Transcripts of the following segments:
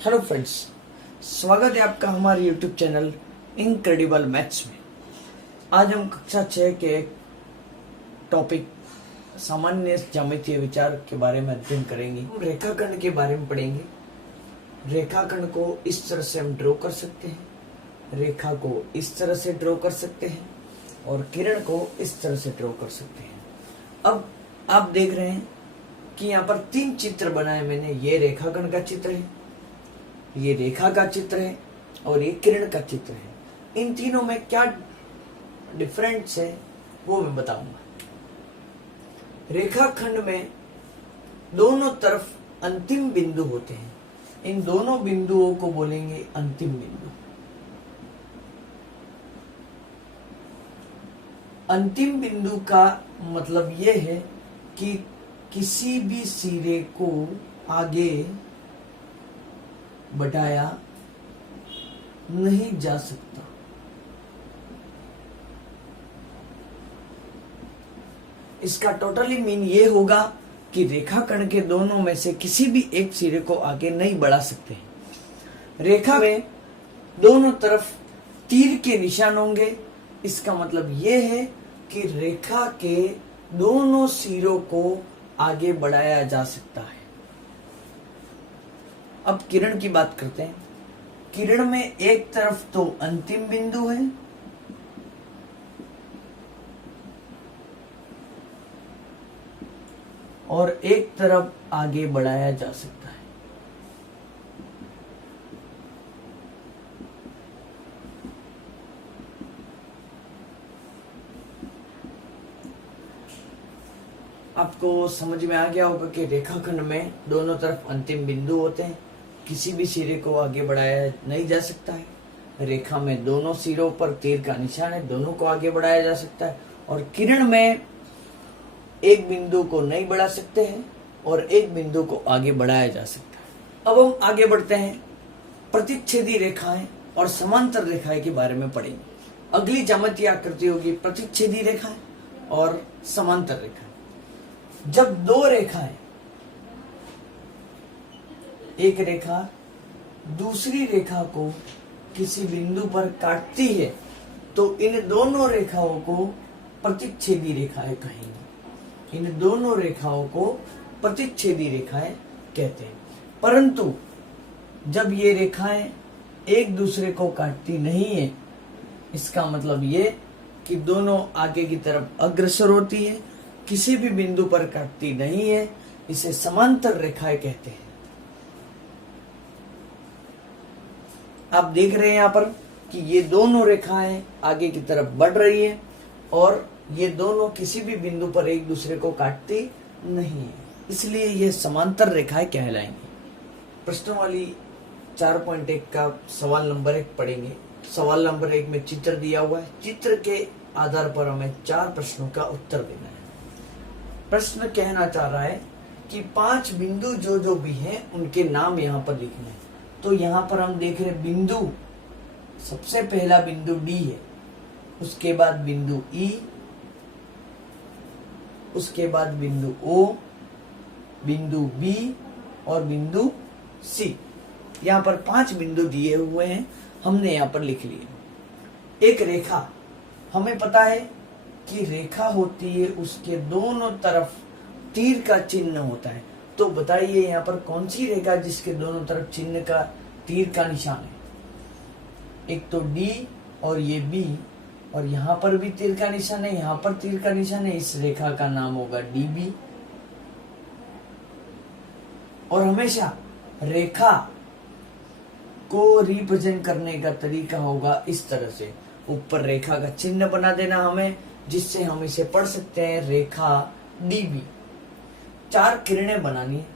Hello friends, स्वागत है आपका हमारे यूट्यूब चैनल इनक्रेडिबल मैथ्स में। आज हम कक्षा 6 के टॉपिक सामान्य ज्यामितीय विचार के बारे में अध्ययन करेंगे। हम रेखाखंड के बारे में पढ़ेंगे। रेखाखंड को इस तरह से हम ड्रॉ कर सकते हैं, रेखा को इस तरह से ड्रॉ कर सकते हैं और किरण को इस तरह से ड्रॉ कर सकते हैं। अब आप देख रहे हैं कि यहाँ पर 3 चित्र बनाए मैंने। ये रेखाखंड का चित्र है, ये रेखा का चित्र है और ये किरण का चित्र है। इन तीनों में क्या डिफरेंस है वो मैं बताऊंगा। रेखाखंड में दोनों तरफ अंतिम बिंदु होते हैं। इन दोनों बिंदुओं को बोलेंगे अंतिम बिंदु। अंतिम बिंदु का मतलब यह है कि किसी भी सिरे को आगे बढ़ाया नहीं जा सकता। इसका टोटली मीन ये होगा कि रेखाखंड के दोनों में से किसी भी एक सिरे को आगे नहीं बढ़ा सकते। रेखा में दोनों तरफ तीर के निशान होंगे। इसका मतलब ये है कि रेखा के दोनों सिरों को आगे बढ़ाया जा सकता है। अब किरण की बात करते हैं। किरण में एक तरफ तो अंतिम बिंदु है और एक तरफ आगे बढ़ाया जा सकता है। आपको समझ में आ गया होगा कि रेखाखंड में दोनों तरफ अंतिम बिंदु होते हैं, किसी भी सिरे को आगे बढ़ाया नहीं जा सकता है। रेखा में दोनों सिरों पर तीर का निशान है, दोनों को आगे बढ़ाया जा सकता है। और किरण में एक बिंदु को नहीं बढ़ा सकते हैं और एक बिंदु को आगे बढ़ाया जा सकता है। अब हम आगे बढ़ते हैं, प्रतिच्छेदी रेखाएं और समांतर रेखाएं के बारे में पढ़ेंगे। अगली ज्यामितीय आकृति होगी प्रतिच्छेदी रेखाएं और समांतर रेखाएं। जब दो रेखाएं, एक रेखा दूसरी रेखा को किसी बिंदु पर काटती है तो इन दोनों रेखाओं को प्रतिच्छेदी रेखाएं कहेंगे। इन दोनों रेखाओं को प्रतिच्छेदी रेखाएं कहते हैं। परंतु जब ये रेखाएं एक दूसरे को काटती नहीं है, इसका मतलब ये कि दोनों आगे की तरफ अग्रसर होती है, किसी भी बिंदु पर काटती नहीं है, इसे समांतर रेखाएं कहते हैं। आप देख रहे हैं यहाँ पर कि ये दोनों रेखाएं आगे की तरफ बढ़ रही हैं और ये दोनों किसी भी बिंदु पर एक दूसरे को काटती नहीं है, इसलिए ये समांतर रेखाएं कहलाएंगी। प्रश्नवाली 4.1 का सवाल नंबर 1 पढ़ेंगे। सवाल नंबर 1 में चित्र दिया हुआ है। चित्र के आधार पर हमें 4 प्रश्नों का उत्तर देना है। प्रश्न कहना चाह रहा है कि 5 बिंदु जो भी हैं उनके नाम यहाँ पर लिखने हैं। तो यहाँ पर हम देख रहे बिंदु, सबसे पहला बिंदु डी है, उसके बाद बिंदु ई, उसके बाद बिंदु ओ, बिंदु बी और बिंदु सी। यहाँ पर 5 बिंदु दिए हुए हैं, हमने यहाँ पर लिख लिए। एक रेखा, हमें पता है कि रेखा होती है उसके दोनों तरफ तीर का चिन्ह होता है। तो बताइए यहाँ पर कौन सी रेखा जिसके दोनों तरफ चिन्ह का तीर का निशान है। एक तो डी और ये बी, और यहाँ पर भी तीर का निशान है, यहाँ पर तीर का निशान है। इस रेखा का नाम होगा डी बी। और हमेशा रेखा को रिप्रेजेंट करने का तरीका होगा इस तरह से, ऊपर रेखा का चिन्ह बना देना हमें, जिससे हम इसे पढ़ सकते हैं रेखा डी बी। 4 किरणें बनानी है।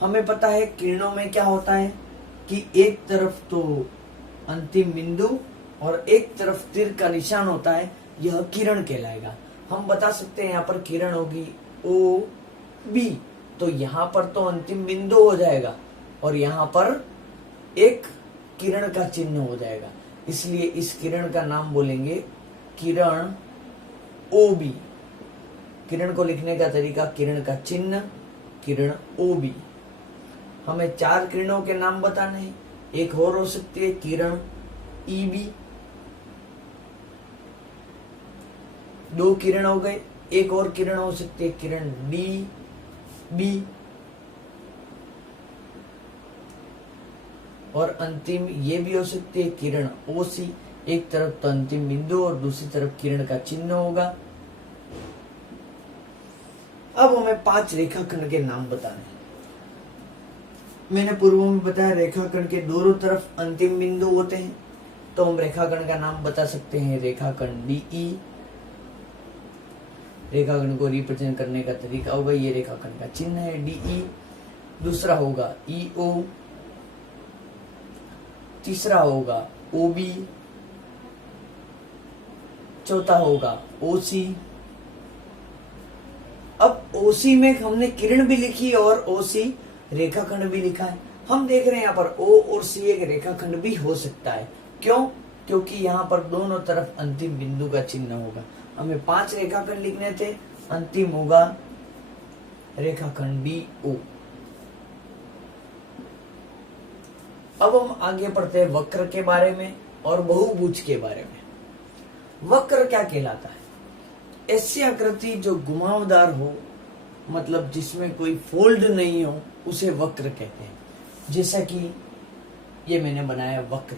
हमें पता है किरणों में क्या होता है कि एक तरफ तो अंतिम बिंदु और एक तरफ तीर का निशान होता है, यह किरण कहलाएगा। हम बता सकते हैं यहाँ पर किरण होगी ओ बी, तो यहाँ पर तो अंतिम बिंदु हो जाएगा और यहाँ पर एक किरण का चिन्ह हो जाएगा, इसलिए इस किरण का नाम बोलेंगे किरण ओ बी। किरण को लिखने का तरीका, किरण का चिन्ह किरण ओ बी। हमें 4 किरणों के नाम बताने हैं। एक और हो सकती है किरण EB, 2 किरण हो गए। एक और किरण हो सकती है किरण DB, और अंतिम ये भी हो सकती है किरण OC। एक तरफ तो अंतिम बिंदु और दूसरी तरफ किरण का चिन्ह होगा। अब हमें 5 रेखाखंड के नाम बताने हैं। मैंने पूर्व में बताया रेखाखंड के दोनों तरफ अंतिम बिंदु होते हैं, तो हम रेखाखंड का नाम बता सकते हैं रेखाखंड DE। रेखाखंड को रिप्रेजेंट करने का तरीका होगा, ये रेखाखंड का चिन्ह है DE। दूसरा होगा EO, तीसरा होगा OB, चौथा होगा OC। अब OC में हमने किरण भी लिखी और OC रेखाखंड भी लिखा है। हम देख रहे हैं यहाँ पर O और C एक रेखाखंड भी हो सकता है। क्यों? क्योंकि यहाँ पर दोनों तरफ अंतिम बिंदु का चिन्ह होगा। हमें 5 रेखाखंड लिखने थे, अंतिम होगा रेखाखंड DO। अब हम आगे पढ़ते हैं वक्र के बारे में और बहुभुज के बारे में। वक्र क्या कहलाता है? ऐसी आकृति जो घुमावदार हो, मतलब जिसमें कोई फोल्ड नहीं हो, उसे वक्र कहते हैं। जैसा कि ये मैंने बनाया वक्र।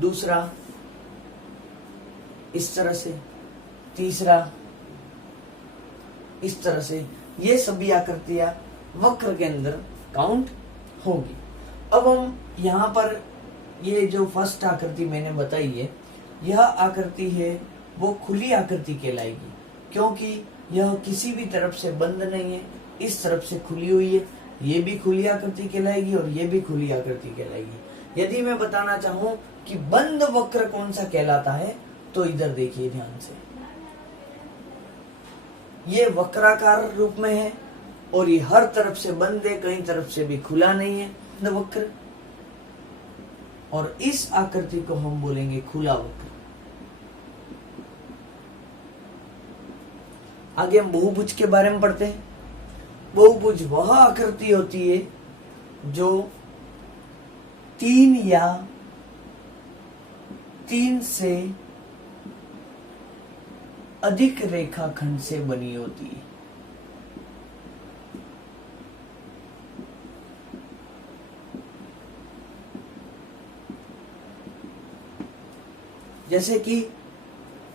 दूसरा इस तरह से, तीसरा इस तरह से, ये सभी आकृतियां वक्र के अंदर काउंट होगी। अब हम यहाँ पर ये जो फर्स्ट आकृति मैंने बताई है, यह आकृति है वो खुली आकृति कहलाएगी, क्योंकि यह किसी भी तरफ से बंद नहीं है। इस तरफ से खुली हुई है, ये भी खुली आकृति कहलाएगी और ये भी खुली आकृति कहलाएगी। यदि मैं बताना चाहूं कि बंद वक्र कौन सा कहलाता है, तो इधर देखिए ध्यान से, ये वक्राकार रूप में है और ये हर तरफ से बंद है, कहीं तरफ से भी खुला नहीं है वक्र, और इस आकृति को हम बोलेंगे खुला वक्र। आगे हम बहुभुज के बारे में पढ़ते हैं। बहुभुज वह आकृति होती है जो 3 या 3 से अधिक रेखाखंड से बनी होती है। जैसे कि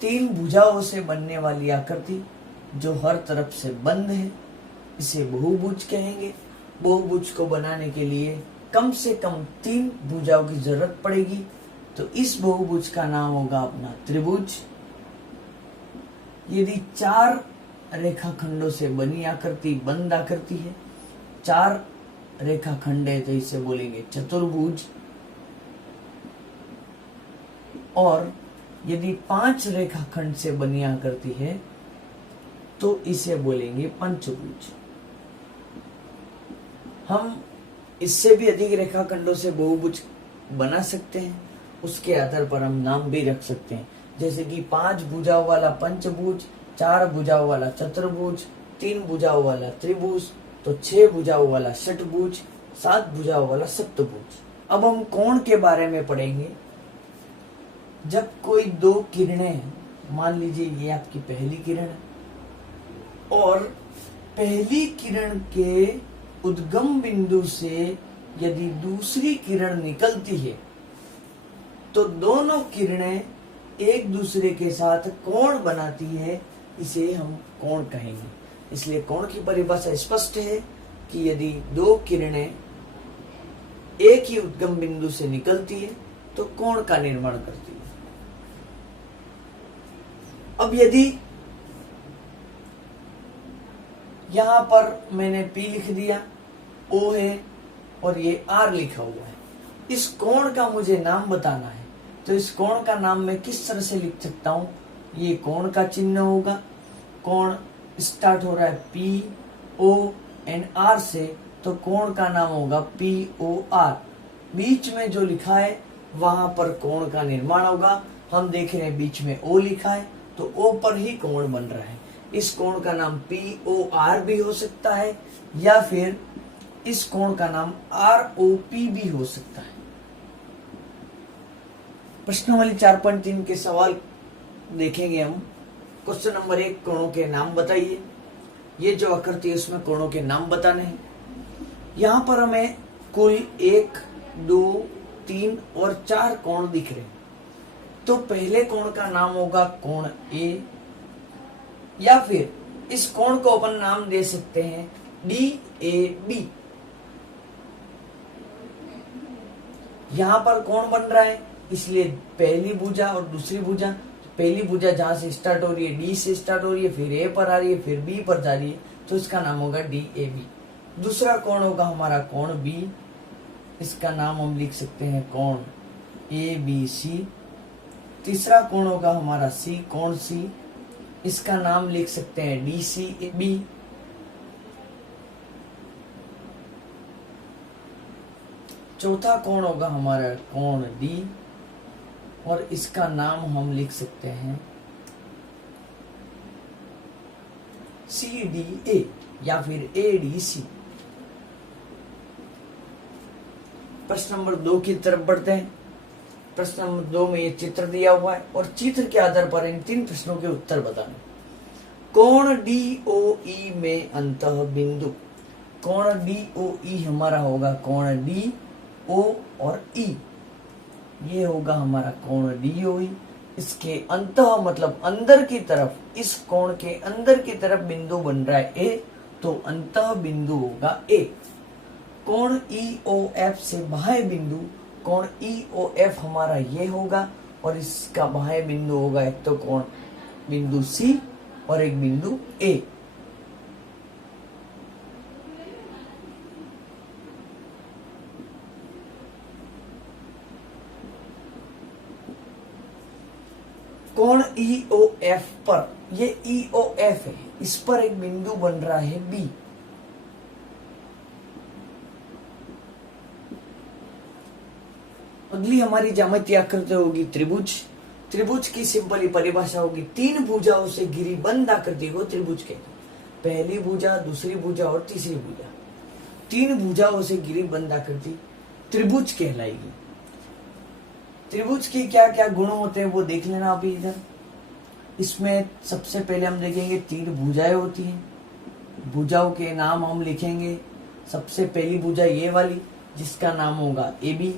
3 भुजाओं से बनने वाली आकृति जो हर तरफ से बंद है, इसे बहुभुज कहेंगे। बहुभुज को बनाने के लिए कम से कम 3 भुजाओं की जरूरत पड़ेगी, तो इस बहुभुज का नाम होगा अपना त्रिभुज। यदि 4 रेखाखंडों से बनी आकृति बंद आकृति है, 4 रेखाखंड है, तो इसे बोलेंगे चतुर्भुज। और यदि 5 रेखाखंड से बनी आकृति है, तो इसे बोलेंगे पंचभुज। हम इससे भी अधिक रेखाखंडों से बहुभुज बना सकते हैं, उसके आधार पर हम नाम भी रख सकते हैं। जैसे कि 5 भुजाओं वाला पंचभुज, 4 भुजाओं वाला चतुर्भुज, 3 भुजाओं वाला त्रिभुज, तो 6 भुजाओं वाला षटभुज, 7 भुजाओं वाला सप्तभुज। अब हम कोण के बारे में पढ़ेंगे। जब कोई 2 किरणें, मान लीजिए ये आपकी पहली किरण है और पहली किरण के उद्गम बिंदु से यदि दूसरी किरण निकलती है, तो दोनों किरणें एक दूसरे के साथ कोण बनाती है, इसे हम कोण कहेंगे। इसलिए कोण की परिभाषा स्पष्ट है कि यदि 2 किरणें एक ही उद्गम बिंदु से निकलती है तो कोण का निर्माण करती है। अब यदि यहां पर मैंने P लिख दिया, O है और ये R लिखा हुआ है, इस कोण का मुझे नाम बताना है, तो इस कोण का नाम मैं किस तरह से लिख सकता हूं? ये कोण का चिन्ह होगा। कोण स्टार्ट हो रहा है POR से, तो कोण का नाम होगा POR। बीच में जो लिखा है वहां पर कोण का निर्माण होगा। हम देख रहे हैं बीच में O लिखा है, तो O पर ही कोण बन रहा है। इस कोण का नाम POR भी हो सकता है या फिर इस कोण का नाम ROP भी हो सकता है। प्रश्नावली 4.3 के सवाल देखेंगे हम। क्वेश्चन नंबर 1, कोणों के नाम बताइए। ये जो आकृति है उसमें कोणों के नाम बताने हैं। यहाँ पर हमें कुल 1, 2, 3 और 4 कोण दिख रहे हैं। तो पहले कोण का नाम होगा कोण A, या फिर इस कोण को अपन नाम दे सकते हैं DAB। यहां पर कोण बन रहा है, इसलिए पहली भुजा और दूसरी भुजा, पहली भुजा जहां से स्टार्ट हो रही है D से स्टार्ट हो रही है, फिर A पर आ रही है, फिर B पर जा रही है, तो इसका नाम होगा DAB। दूसरा कोण होगा हमारा कोण B, इसका नाम हम लिख सकते हैं कोण ABC। तीसरा कोण होगा हमारा C, कोण C, इसका नाम लिख सकते हैं DCB। चौथा कोण होगा हमारा कोण D, और इसका नाम हम लिख सकते हैं CDA या फिर ADC। प्रश्न नंबर 2 की तरफ बढ़ते हैं। प्रश्न नंबर 2 में ये चित्र दिया हुआ है और चित्र के आधार पर इन 3 प्रश्नों के उत्तर बताने। कोण DOE में अंतः बिंदु। कोण DOE हमारा होगा कोण D, O और E। ये होगा हमारा कोण DOE। इसके अंतः मतलब अंदर की तरफ, इस कोण के अंदर की तरफ बिंदु बन रहा है A, तो अंतः बिंदु होगा A। कोण EOF से बाह्य बिंदु, कोण EOF हमारा ये होगा और इसका बाह्य बिंदु होगा एक तो कोण बिंदु C और एक बिंदु A। कोण EOF पर, ये EOF है, इस पर एक बिंदु बन रहा है B। अगली हमारी ज्यामितीय आकृति होगी त्रिभुज। त्रिभुज की सिंपल परिभाषा होगी 3 भुजाओं से घिरी बंद आकृति को त्रिभुज कहते हैं। पहली भुजा, दूसरी भुजा और तीसरी भुजा, 3 भुजाओं से घिरी बंद आकृति त्रिभुज कहलाएगी। त्रिभुज के क्या क्या गुण होते हैं वो देख लेना अभी इधर। इसमें सबसे पहले हम देखेंगे 3 भुजाएं होती हैं। भुजाओं के नाम हम लिखेंगे। सबसे पहली भुजा ये वाली, जिसका नाम होगा AB।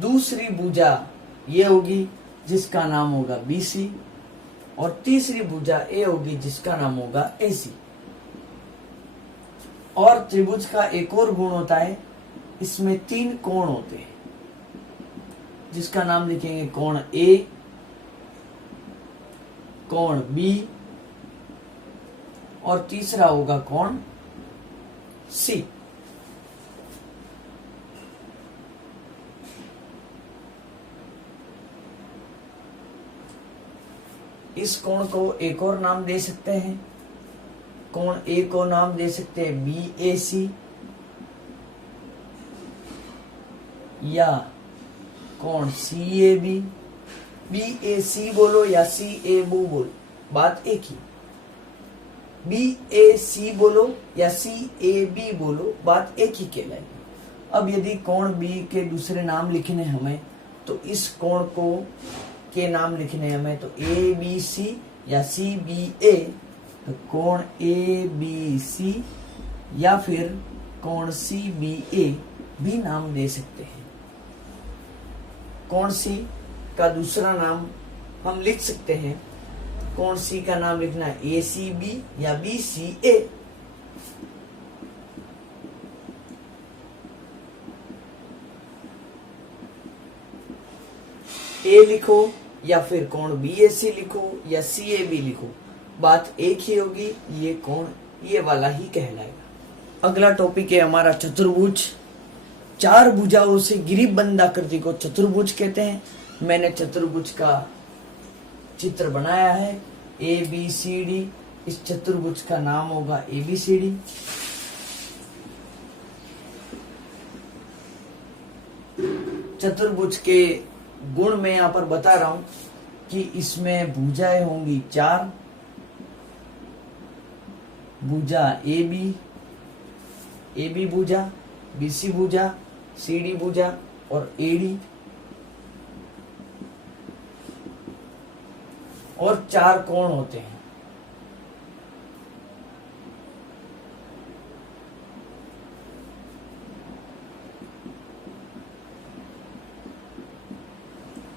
दूसरी भुजा ये होगी, जिसका नाम होगा BC। और तीसरी भुजा A होगी, जिसका नाम होगा AC। और त्रिभुज का एक और गुण होता है, इसमें 3 कोण होते हैं, जिसका नाम लिखेंगे कोण A, कोण B और तीसरा होगा कोण C। इस कोण को एक और नाम दे सकते हैं। कोण A को नाम दे सकते हैं BAC, या कोण CAB। BAC बोलो या CAB बोलो, बात एक ही। BAC बोलो या CAB बोलो, बात एक ही कहलाएगी। अब यदि कोण B के दूसरे नाम लिखने हमें, तो इस कोण को के नाम लिखने हमें, तो ABC या CBA, तो कोण ABC या फिर कोण CBA भी नाम दे सकते हैं। कोण C का दूसरा नाम हम लिख सकते हैं। कोण C का नाम लिखना है ACB या BCA। A लिखो या फिर कोण BAC लिखो या CAB लिखो, बात एक ही होगी, ये कोण ये वाला ही कहलाएगा। अगला टॉपिक है हमारा चतुर्भुज। 4 भुजाओं से घिरी बंद आकृति को चतुर्भुज कहते हैं। मैंने चतुर्भुज का चित्र बनाया है ABCD। इस चतुर्भुज का नाम होगा ABCD। चतुर्भुज के गुण मैं यहां पर बता रहा हूं कि इसमें भुजाएं होंगी 4, भुजा ए बी भुजा, BC भुजा, CD भुजा और AD, और 4 कोण होते हैं।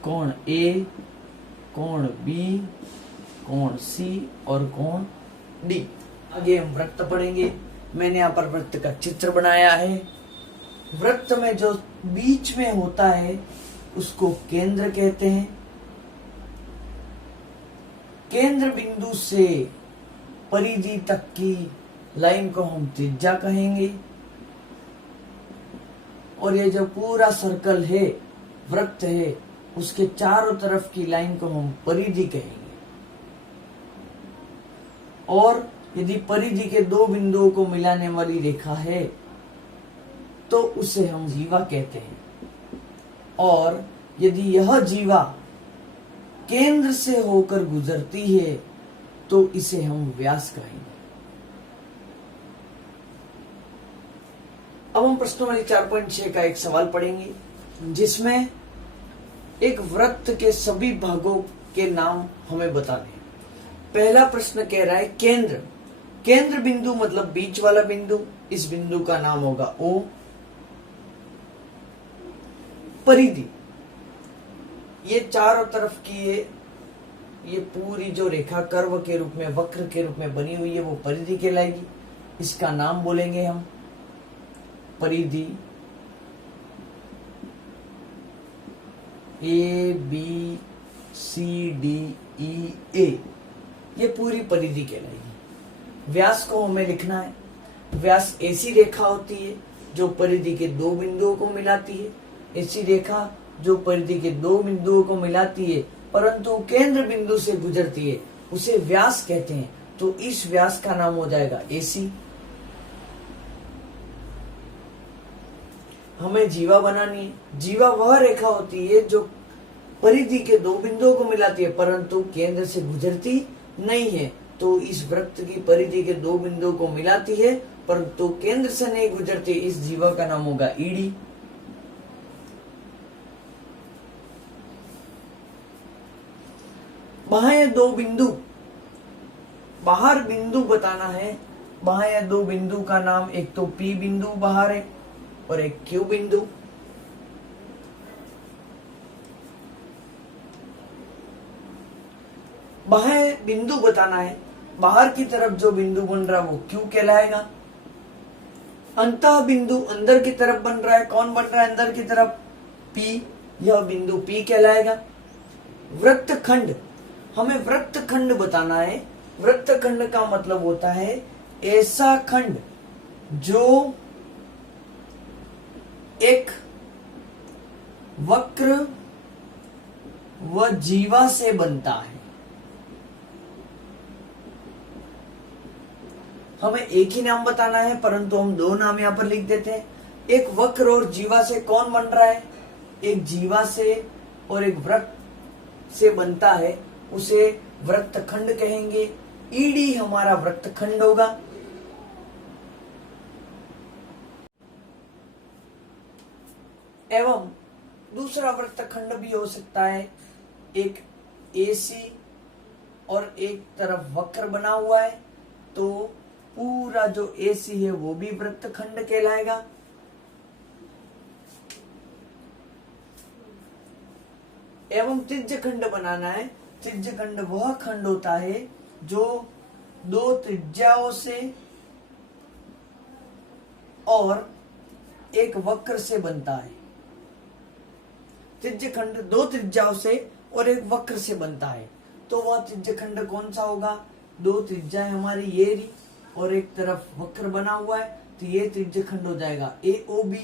कोण A, कोण B, कोण C और कोण D। आगे हम वृत्त पढ़ेंगे। मैंने यहाँ पर वृत्त का चित्र बनाया है। वृत्त में जो बीच में होता है उसको केंद्र कहते हैं। केंद्र बिंदु से परिधि तक की लाइन को हम त्रिज्या कहेंगे, और ये जो पूरा सर्कल है, वृत्त है, उसके चारों तरफ की लाइन को हम परिधि कहेंगे। और यदि परिधि के 2 बिंदुओं को मिलाने वाली रेखा है तो उसे हम जीवा कहते हैं, और यदि यह जीवा केंद्र से होकर गुजरती है तो इसे हम व्यास कहेंगे। अब हम प्रश्नवाली 4.6 का एक सवाल पढ़ेंगे, जिसमें एक वृत्त के सभी भागों के नाम हमें बताने हैं। पहला प्रश्न कह रहा है केंद्र। केंद्र बिंदु मतलब बीच वाला बिंदु, इस बिंदु का नाम होगा O। परिधि, ये चारों तरफ की ये पूरी जो रेखा कर्व के रूप में, वक्र के रूप में बनी हुई है, वो परिधि कहलाएगी। इसका नाम बोलेंगे हम परिधि। ABCDEA, ये पूरी परिधि कहलाएगी। व्यास को हमें लिखना है। व्यास ऐसी रेखा होती है जो परिधि के 2 बिंदुओं को मिलाती है। ऐसी रेखा जो परिधि के 2 बिंदुओं को मिलाती है परंतु केंद्र बिंदु से गुजरती है, उसे व्यास कहते हैं। तो इस व्यास का नाम हो जाएगा AC। हमें जीवा बनानी है। जीवा वह रेखा होती है जो परिधि के 2 बिंदुओं को मिलाती है परंतु केंद्र से गुजरती नहीं है। तो इस वृत्त की परिधि के 2 बिंदुओं को मिलाती है परंतु केंद्र से नहीं गुजरती, इस जीवा का नाम होगा ED। बाह्य 2 बिंदु, बाहर बिंदु बताना है। बाह्य 2 बिंदु का नाम, एक तो P बिंदु बाहर है और एक Q बिंदु। बाह्य बिंदु बताना है। बाहर की तरफ जो बिंदु बन रहा है वो Q कहलाएगा। अंतः बिंदु अंदर की तरफ बन रहा है, कौन बन रहा है अंदर की तरफ? P, यह बिंदु P कहलाएगा। वृत्तखंड, हमें वृत्तखंड बताना है। वृत्तखंड का मतलब होता है ऐसा खंड जो एक वक्र व जीवा से बनता है। हमें एक ही नाम बताना है परंतु हम 2 नाम यहां पर लिख देते हैं। एक वक्र और जीवा से कौन बन रहा है? एक जीवा से और एक वृत्त से बनता है, उसे वृत्तखंड कहेंगे। ED हमारा वृत्तखंड होगा। एवं दूसरा वृत्तखंड भी हो सकता है, एक AC और एक तरफ वक्र बना हुआ है, तो पूरा जो AC है वो भी वृत्तखंड कहलाएगा। एवं त्रिज्यखंड बनाना है। त्रिज्यखंड वह खंड होता है जो 2 त्रिज्याओं से और एक वक्र से बनता है। त्रिज्यखंड 2 त्रिज्याओं से और एक वक्र से बनता है, तो वह त्रिज्यखंड कौन सा होगा? 2 त्रिज्याएं हमारी ये रही और एक तरफ वक्र बना हुआ है, तो ये त्रिज्यखंड हो जाएगा AOB।